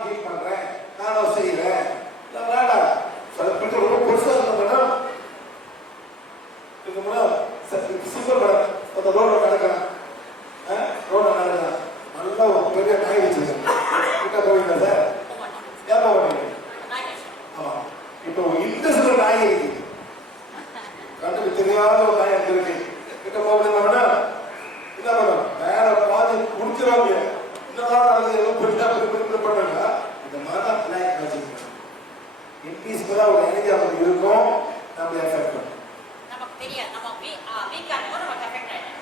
பண்றேன், நானும் செய்யறேன். ரொம்ப பெருசா இருந்த மேடம், சிம்பிள் மேடம், அந்த ரோட நடக்கிறேன், நல்லா ஒரு பெரிய நாய் வச்சிருக்கேன். கிட்ட போவீங்களா சார்? ஏன் போவீங்க? ஆமா, இப்போ இன்ட்ரெஸ்ட் நாய் இருக்கு, கண்ணுக்கு தெரியாத ஒரு நாய் அங்க இருக்கு. கிட்ட போவீங்களா மேடம்? என்ன மேடம், மேல பாதி முடிச்சிருவாங்க. இன்னொரு நடக்குது, பண்றாங்க. இந்த மாதிரி பிளாக் வச்சிருக்கோம். இன்பீஸ்ஃபுல்லா ஒரு எனர்ஜி அவங்களுக்கு இருக்கும். நம்ம எஃபெக்ட் பண்ணும். நமக்கு தெரியாது, நம்ம வீக்கா இருக்கும், நமக்கு எஃபெக்ட் ஆயிடும்.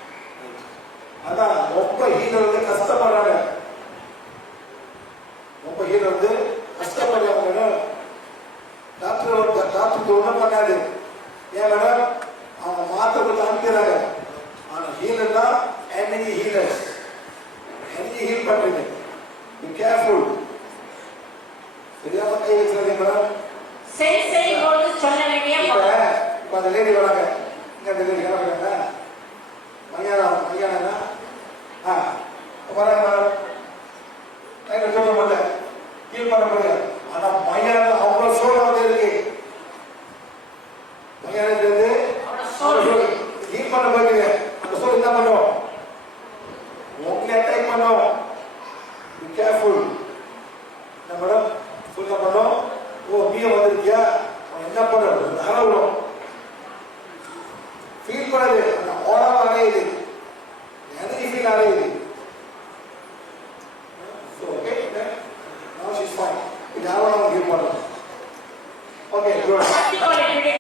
அதான் ரொம்ப ஹீலர் வந்து கஷ்டப்படுறாங்க. ரொம்ப ஹீலர் வந்து கஷ்டப்படுறாங்க. டாக்டர் ஒன்றும் பண்ணாது. ஏன் மேடம், அவங்க மாத்திரை கொடுத்து அனுப்பிடுறாங்க. ஆனா ஹீலர்னா எனர்ஜி ஹீலர்ஸ், எனர்ஜி ஹீல் பண்றீங்க. Be careful. சரியா கை வச்சிருக்கீங்க மேடம். சரி சரி போடு சொல்ல வேண்டிய இப்ப அந்த லேடி வராங்க. இங்க அந்த லேடி வராங்க. மரியாதை வராங்க மேடம். லைட் சொல்ல மாட்டேன், ஹீல் பண்ண முடியாது. ஆனா மரியாதை அவ்வளோ சோழ வந்து இருக்கு. மரியாதை இருந்து ஹீல் பண்ண போயிருக்கீங்க. அந்த சோழ என்ன பண்ணுவோம்? உங்களை அட்டாக் பண்ணுவோம். Be careful. மேடம் சொல்ல பண்ணோம். ஓ நீ வந்திருக்கியா, என்ன பண்றது? அளவுடும் ஃபீல் பண்ணது, ஓடாம அடையுது, எனர்ஜி ஃபீல் அடையுது.